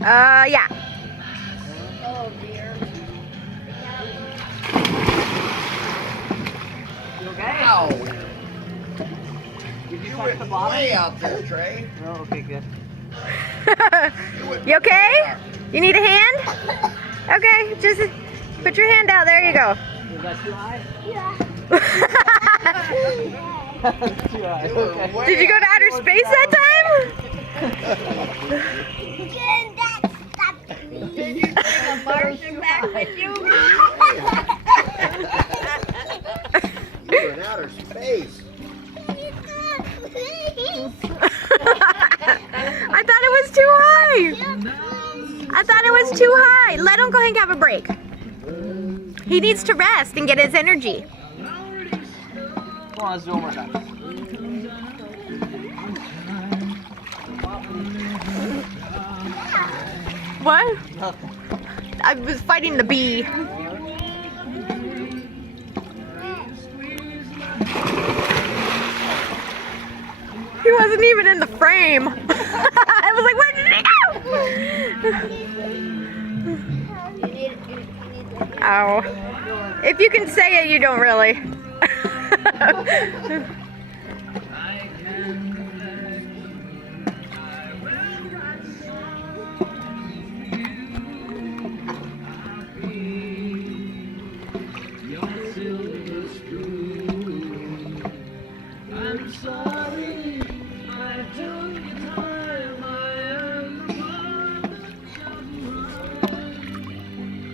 Yeah. Oh dear. You okay? Ow! Did you You touch went the bottom? way out there, Trey. Oh, okay, good. You okay? You need a hand? Okay, just put your hand out. There you go. Was that too high? Yeah. That's too high. You were Okay. way Did you go to outer space that Jen, that stopped me. Did you bring a Martian back with you? You were in outer space. I thought it was too high. I thought it was too high. Let Uncle Hank have a break. He needs to rest and get his energy. Come on, let's do one more time. What? Nothing. I was fighting the bee. He wasn't even in the frame. I was like, where did he go? Ow. If you can say it, you don't really.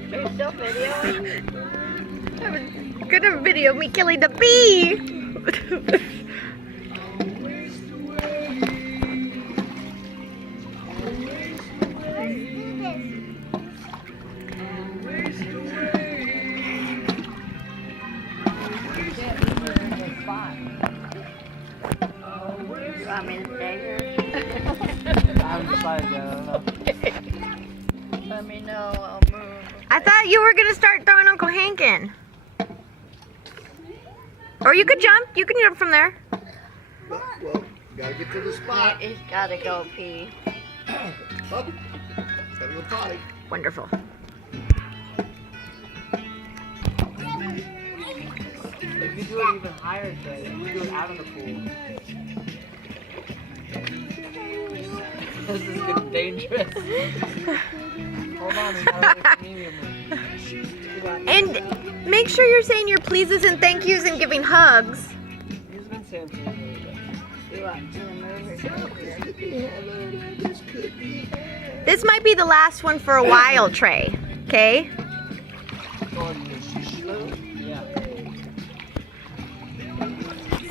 You're still videoing? I was gonna video me killing the bee. You want me to stay here? I haven't decided yet. I don't know. Let me know. I'll move. I thought you were gonna start throwing Uncle Hank in. Or you could jump. You can jump from there. Well, gotta get to the spot. He's gotta go pee. Up. Gotta go potty. Wonderful. If you do it even higher, Trey, if you do it out of the pool. This is getting dangerous. Hold on, we gotta wait for medium. And make sure you're saying your pleases and thank yous and giving hugs. He's been saying please really good. You want to move or go here? This might be the last one for a while, Trey. Okay? Go ahead and move. Yeah.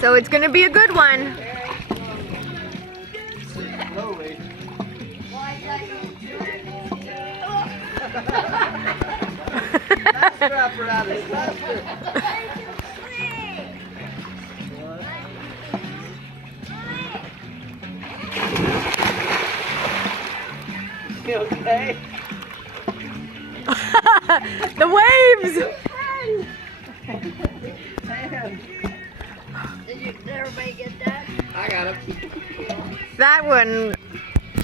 So it's gonna be a good one. Slowly. Strap her out of his basket. You okay? The waves! Did everybody get that? I got it. That one